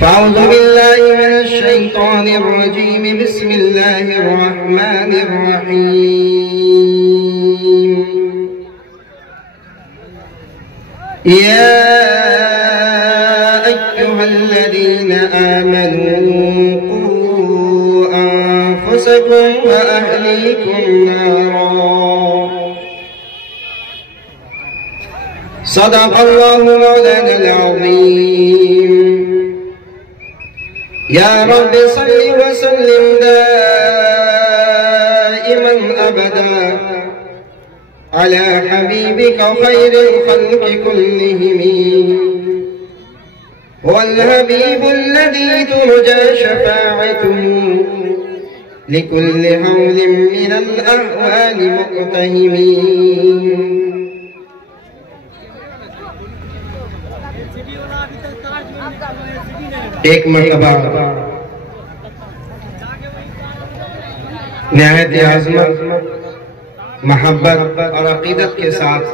फ़अऊज़ु बिल्लाहि मिनश शैतानिर रजीम बिस्मिल्लाहिर रहमानिर रहीम। या अय्युहल्लज़ीना आमनू क़ू अनफ़ुसकुम व अहलीकुम नारा। सदक़ल्लाहु मौलानल अज़ीम। या रब्बि सल्लि व सल्लिम दाइमन अबदा अला हबीबिका खैरिल खल्क़ि कुल्लिहिम। वल हबीबुल्लज़ी तुरजा शफ़ाअतुहु लिकुल्लि हौलिन मिनल अहवालि मुक़्तहिमीन। एक मरतबा निहायत आज़मत, मोहब्बत और अक़ीदत के साथ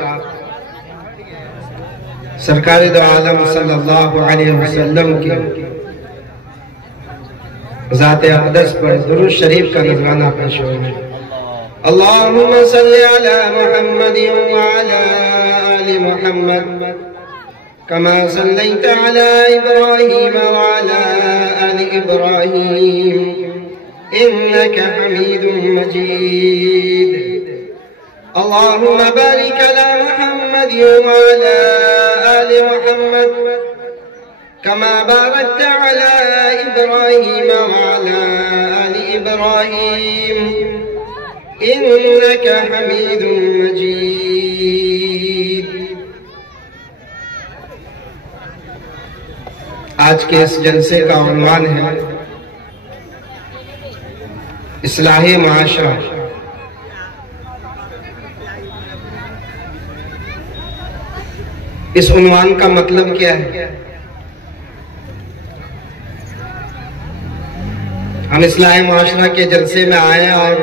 सरकार दो आलम सल्लल्लाहु अलैहि वसल्लम की ज़ात अक़दस पर दुरूद शरीफ का नज़राना पेश हो। अल्लाहुम्मा सल्लि अला मुहम्मद व अला आलि मुहम्मद कमा सल्लैता अला इब्राहीम व अला आलि इब्राहीम इन्नका हमीदुम मजीद। अल्लाहुम्मा बारिक अला मुहम्मद व अला आलि मुहम्मद कमा बारकता अला इब्राहीम व अला आलि इब्राहीम इन्नका हमीदुम मजीद। आज के इस जलसे का उन्वान है इस्लाहे माशरा। इस उन्वान का मतलब क्या है? हम इस्लाहे माशरा के जलसे में आए और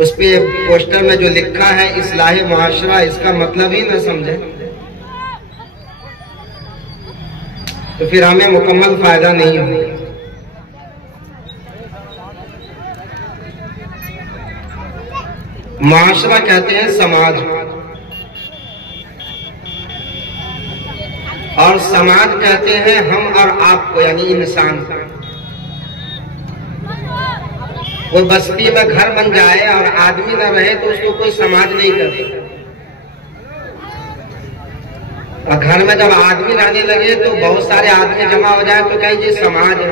उस पे पोस्टर में जो लिखा है इस्लाहे माशरा, इसका मतलब ही ना समझे तो फिर हमें मुकम्मल फायदा नहीं होगा। माशरा कहते हैं समाज, और समाज कहते हैं हम और आपको, यानी इंसान। वो बस्ती में घर बन जाए और आदमी न रहे तो उसको कोई समाज नहीं करता। और घर में जब आदमी रहने लगे तो बहुत सारे आदमी जमा हो जाए तो कहीं जी समाज है।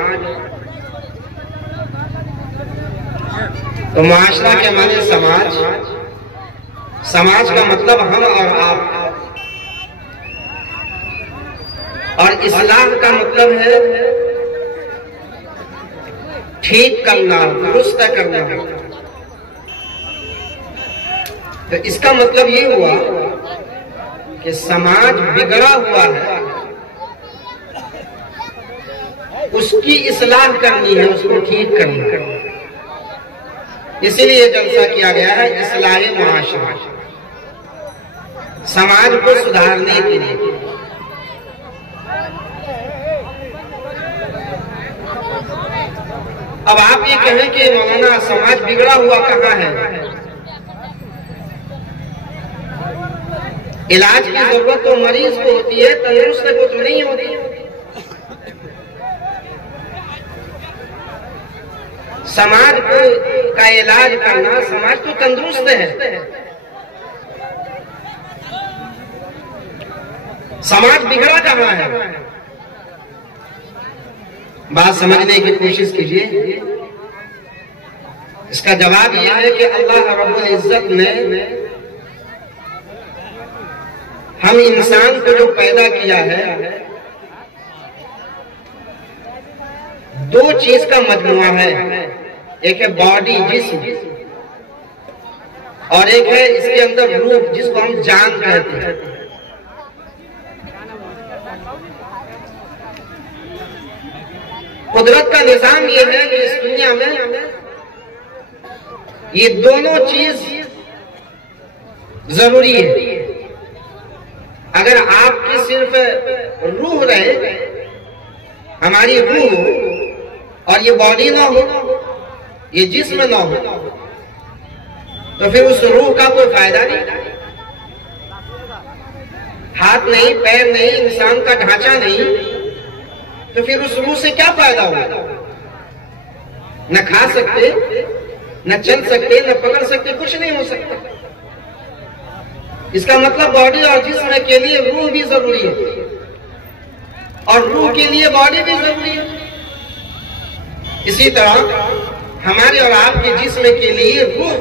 तो माशरा के माने समाज, समाज का मतलब हम और आप। और इस्लाम का मतलब है ठीक करना, दुरुस्त करना। तो इसका मतलब ये हुआ कि समाज बिगड़ा हुआ है, उसकी इस्लाह करनी है, उसको ठीक करना है। इसीलिए जलसा किया गया है इस्लाहे मुआशरा, समाज को सुधारने के लिए। अब आप ये कहें कि मौलाना समाज बिगड़ा हुआ कहाँ है? इलाज की जरूरत तो मरीज को होती है, तंदुरुस्त को तो नहीं होती। समाज का इलाज करना, समाज तो तंदुरुस्त है। समाज बिगड़ा कहाँ है? बात समझने की कोशिश कीजिए। इसका जवाब यह है कि अल्लाह रब्बुल इज्जत ने हम इंसान को जो पैदा किया है, दो चीज का मजमुआ है। एक है बॉडी, जिस्म, और एक है इसके अंदर रूह, जिसको हम जान कहते हैं। कुदरत का निजाम ये है कि इस दुनिया में ये दोनों चीज जरूरी है। अगर आपकी सिर्फ रूह रहे हमारी रूह और ये बॉडी ना हो, ये जिस्म ना हो, तो फिर उस रूह का कोई फायदा नहीं। हाथ नहीं, पैर नहीं, इंसान का ढांचा नहीं, तो फिर उस रूह से क्या फायदा होगा? न खा सकते, न चल सकते, न पकड़ सकते, कुछ नहीं हो सकता। इसका मतलब बॉडी और जिस्म के लिए रूह भी जरूरी है और रूह के लिए बॉडी भी जरूरी है। इसी तरह हमारे और आपके जिस्म के लिए रूह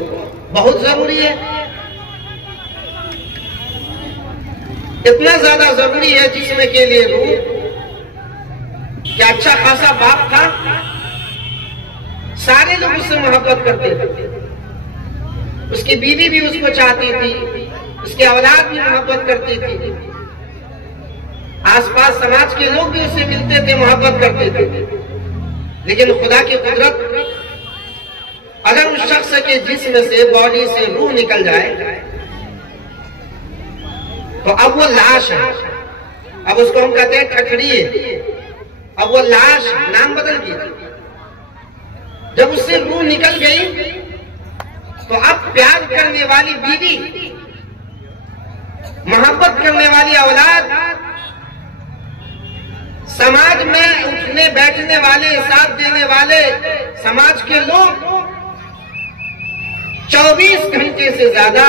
बहुत जरूरी है। इतना ज्यादा जरूरी है जिस्म के लिए रूह कि अच्छा खासा बाप था, सारे लोग उससे मोहब्बत करते थे, उसकी बीवी भी उसको चाहती थी, उसकी औलाद भी मोहब्बत करती थी, आसपास समाज के लोग भी उससे मिलते थे, मोहब्बत करते थे। लेकिन खुदा की कुदरत, अगर उस शख्स के जिस्म से, बॉडी से रूह निकल जाए तो अब वो लाश है। अब उसको हम कहते हैं ठठड़ी है, अब वो लाश, नाम बदल गया। जब उससे रूह निकल गई तो अब प्यार करने वाली बीवी, मोहब्बत करने वाली औलाद, समाज में उठने बैठने वाले, साथ देने वाले समाज के लोग 24 घंटे से ज्यादा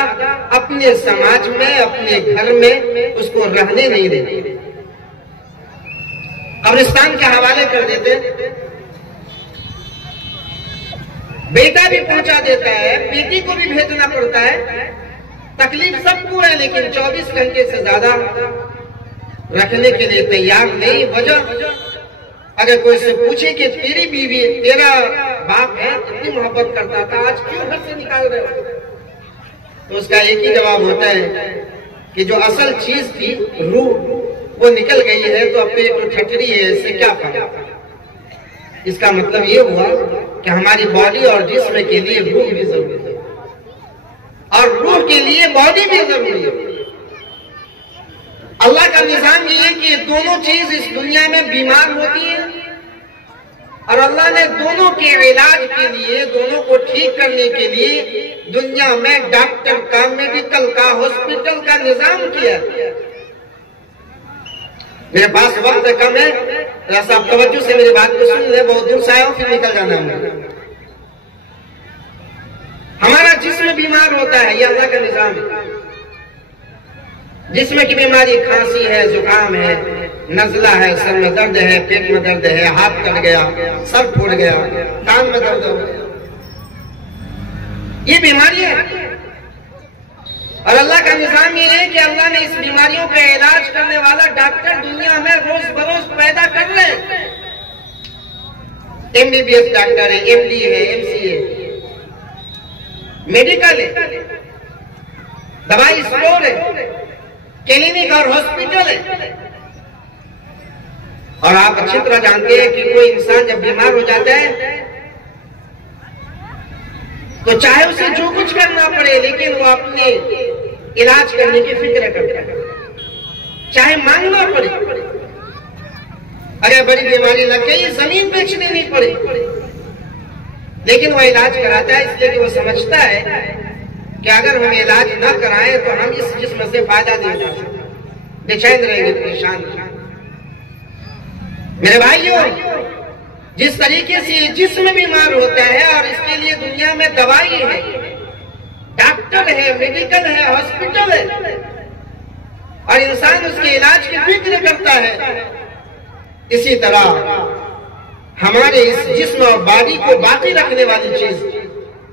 अपने समाज में, अपने घर में उसको रहने नहीं देते, कब्रिस्तान के हवाले कर देते। बेटा भी पहुंचा देता है, बेटी को भी भेजना पड़ता है, तकलीफ सबको है, लेकिन 24 घंटे से ज्यादा रखने के लिए तैयार नहीं। वजह, अगर कोई से पूछे कि तेरी बीवी, तेरा बाप है, इतनी मोहब्बत करता था, आज क्यों घर से निकाल रहे हो, तो उसका एक ही जवाब होता है कि जो असल चीज थी, रूह, वो निकल गई है, तो अब एक ठठरी है, इससे क्या फायदा। इसका मतलब ये हुआ कि हमारी बॉडी और जिस्म के लिए रूह भी जरूरी है और रूह के लिए बॉडी भी जरूरी है। अल्लाह का निजाम ये है कि दोनों चीज इस दुनिया में बीमार होती है और अल्लाह ने दोनों के इलाज के लिए, दोनों को ठीक करने के लिए दुनिया में डॉक्टर का, मेडिकल का, हॉस्पिटल का निजाम किया। मेरे पास वक्त कम है, साहब तवज्जो से मेरी बात को सुन ले, बहुत दूर से आया हूं, फिर निकल जाना है। हमारा जिस्म बीमार होता है, ये अल्लाह का निजाम है। जिस्म की बीमारी, खांसी है, जुकाम है, नजला है, सर में दर्द है, पेट में दर्द है, हाथ कट गया, सर फूट गया, कान में दर्द हो गया, ये बीमारी है। और अल्लाह का निजाम ये है कि अल्लाह ने इस बीमारियों का इलाज करने वाला डॉक्टर दुनिया में रोज बरोज पैदा कर रहे हैं। MBBS डॉक्टर है, MD है, MC है, मेडिकल है, दवाई स्टोर है, क्लिनिक और हॉस्पिटल है। और आप अच्छी तरह जानते हैं कि कोई इंसान जब बीमार हो जाता है तो चाहे उसे जो कुछ करना पड़े, लेकिन वो अपने इलाज करने की फिक्र करता है, चाहे मांगना पड़े। अगर बड़ी बीमारी लग गई, जमीन बेच देनी पड़े, लेकिन वो इलाज कराता है, इसलिए कि वो समझता है कि अगर हम इलाज न कराएं तो हम इस जिस्म से फायदा नहीं उठा सकते, बेचैन रहेंगे, परेशान। मेरे भाइयों, जिस तरीके से ये जिस्म बीमार होता है और इसके लिए दुनिया में दवाई है, डॉक्टर है, मेडिकल है, हॉस्पिटल है, और इंसान उसके इलाज की फिक्र करता है, इसी तरह हमारे इस जिस्म और बॉडी को बाकी रखने वाली चीज,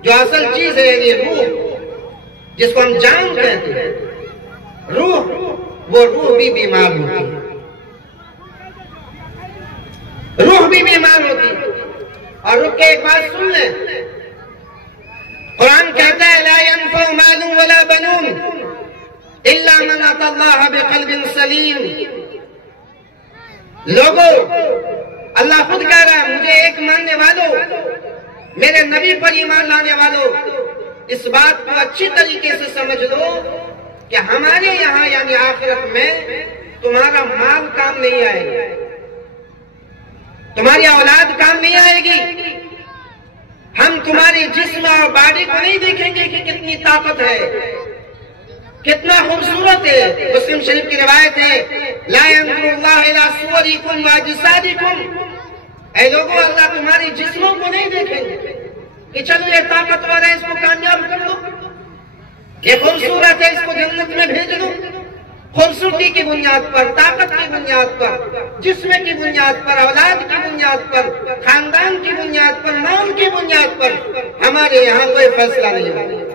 जो असल चीज है, ये रूह, जिसको हम जान कहते हैं, रूह, वो रूह भी बीमार होती है, रूह भी बीमार होती है। और रुक के एक बात सुन ले, कुरान कहता है, ला यनफ़उ मालुन वला बनून इल्ला मन अतल्लाह बिक़ल्बिन सलीम। लोगों, अल्लाह खुद कह रहा है, मुझे एक मानने वालों, मेरे नबी पर ईमान लाने वालों, इस बात को अच्छी तरीके से समझ लो कि हमारे यहाँ यानी आखिरत में तुम्हारा माल काम नहीं आएगा, तुम्हारी औलाद काम नहीं आएगी। हम तुम्हारी जिस्म और बॉडी को नहीं देखेंगे कि कितनी ताकत है, कितना खूबसूरत है। मुस्लिम शरीफ की रिवायत है, ला यंजुरुल्लाहु इला सुवरिकुम व अजसादिकुम, ऐ लोगों अल्लाह तुम्हारी जिस्मों को नहीं देखेंगे कि चलो ये ताकतवर है इसको कामयाब कर लो, ये खूबसूरत है इसको जन्नत में भेज दो। खूबसूरती की बुनियाद पर, ताकत की बुनियाद पर, जिस्म की बुनियाद पर, औलाद की बुनियाद पर, खानदान की बुनियाद पर, नाम की बुनियाद पर हमारे यहाँ कोई फैसला नहीं होगा।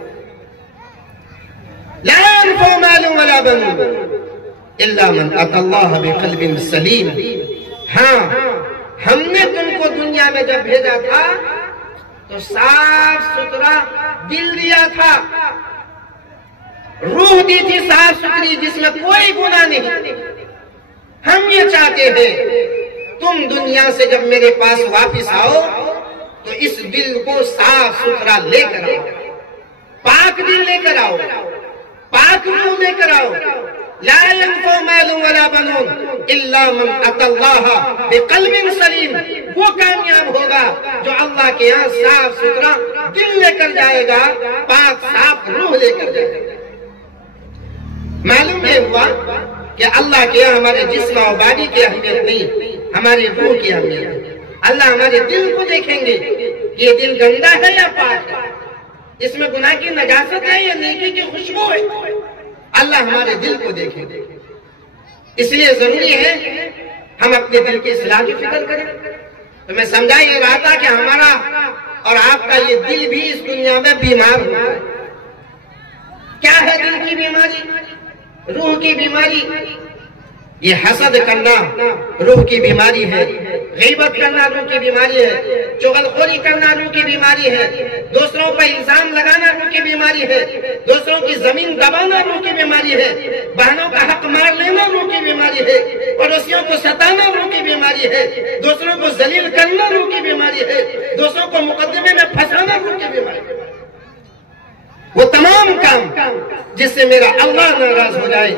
ला यनफ़उ मालुन वला बनून इल्ला मन अतल्लाह बिक़ल्बिन सलीम। हाँ, हमने तुमको दुनिया में जब भेजा था तो साफ सुथरा दिल दिया था, रूह दी थी साफ सुथरी जिसमें कोई गुनाह नहीं। हम ये चाहते हैं तुम दुनिया से जब मेरे पास वापिस आओ तो इस दिल को साफ सुथरा लेकर आओ, पाक दिल लेकर आओ, पाक रूह लेकर आओ। ला यनफ़उ मालुन वला बनून इल्ला मन अतल्लाह बिक़ल्बिन सलीम। वो कामयाब होगा जो अल्लाह के यहाँ साफ सुथरा दिल लेकर जाएगा, पाक साफ रूह लेकर जाएगा। मालूम ये हुआ कि अल्लाह के यहाँ हमारे जिस्म और बॉडी की अहमियत नहीं, हमारी रूह की अहमियत है। अल्लाह हमारे दिल को देखेंगे, ये दिल गंदा है या पाक है, इसमें गुनाह की नजासत है या नेकी की खुशबू है। अल्लाह हमारे दिल को देखेंगे। इसलिए जरूरी है हम अपने दिल की इस्लाह की फिक्र करें। तो मैं समझा ये रहा था कि हमारा और आपका ये दिल भी इस दुनिया में बीमार हुआ है। क्या है दिल की बीमारी, रूह की बीमारी? ये हसद करना रूह की बीमारी है, गीबत करना रूह की बीमारी है, चुगलखोरी करना रूह की बीमारी है, दूसरों पर इल्जाम लगाना रूह की बीमारी है, दूसरों की जमीन दबाना रूह की बीमारी है, बहनों का हक मार लेना रूह की बीमारी है, पड़ोसियों को सताना रूह की बीमारी है, दूसरों को जलील करना रूह की बीमारी है, दूसरों को मुकदमे में फंसाना रूह की बीमारी है। वो तमाम काम जिससे मेरा अल्लाह नाराज हो जाए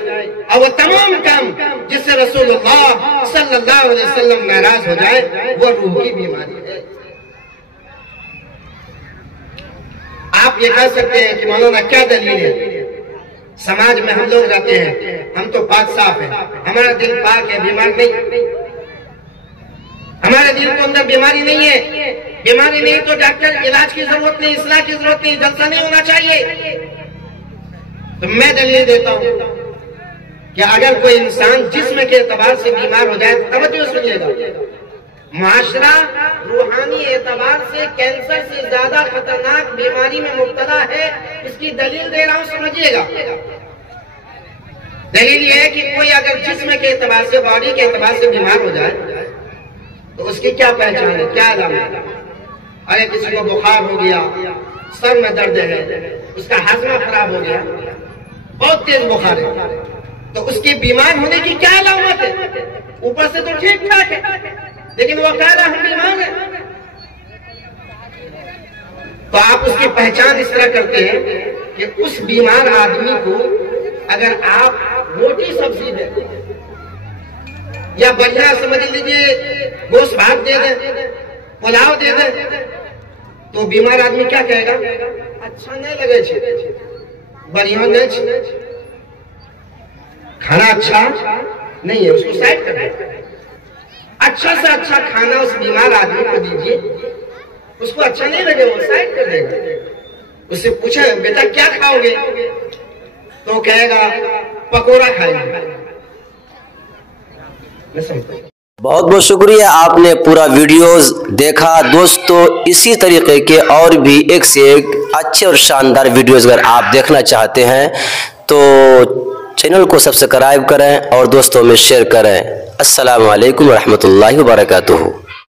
और वो तमाम काम जिससे रसूलुल्लाह सल्लल्लाहु अलैहि वसल्लम नाराज हो जाए, वो रूह की बीमारी है। आप ये कह सकते हैं कि मौलाना क्या दलील है? समाज में हम लोग रहते हैं, हम तो पाक साफ है, हमारा दिल पाक है, बीमार नहीं। हमारे दिल के अंदर बीमारी नहीं है। बीमारी नहीं तो डॉक्टर इलाज की जरूरत नहीं, इस्लाह की जरूरत नहीं, जलसा नहीं होना चाहिए। तो मैं दलील देता हूं कि अगर कोई इंसान जिस्म के एतबार से बीमार हो जाए, तवज्जो सुनिएगा, माशरा रूहानी एतबार से कैंसर से ज्यादा खतरनाक बीमारी में मुब्तला है। इसकी दलील दे रहा हूं, समझिएगा। दलील यह है कि कोई अगर जिस्म के एतबार से, बॉडी के एतबार से बीमार हो जाए तो उसकी क्या पहचान है, क्या अलामत है? अरे किसी को बुखार हो गया, सर में दर्द है, उसका हाजमा खराब हो गया, बहुत तेज बुखार है, तो उसके बीमार होने की क्या अलामत है? ऊपर से तो ठीक ठाक है, लेकिन वो कह रहा हम बीमार हैं। तो आप उसकी पहचान इस तरह करते हैं कि उस बीमार आदमी को अगर आप रोटी सब्जी देते हैं या बढ़िया समझ लीजिए गोश्त भात दे दें, पुलाव दे दें, तो बीमार आदमी क्या कहेगा? अच्छा नहीं लगे छे, बढ़िया नहीं छे, खाना अच्छा नहीं है, उसको साइड कर दे। अच्छा से अच्छा खाना उस बीमार आदमी को दीजिए, उसको अच्छा नहीं लगे वो साइड कर देगा। उससे पूछे बेटा क्या खाओगे, तो कहेगा पकोड़ा खाएंगे। बहुत बहुत शुक्रिया, आपने पूरा वीडियोस देखा। दोस्तों इसी तरीके के और भी एक से एक अच्छे और शानदार वीडियोस अगर आप देखना चाहते हैं तो चैनल को सब्सक्राइब करें और दोस्तों में शेयर करें। अस्सलामु अलैकुम रहमतुल्लाहि व बरकातुहू।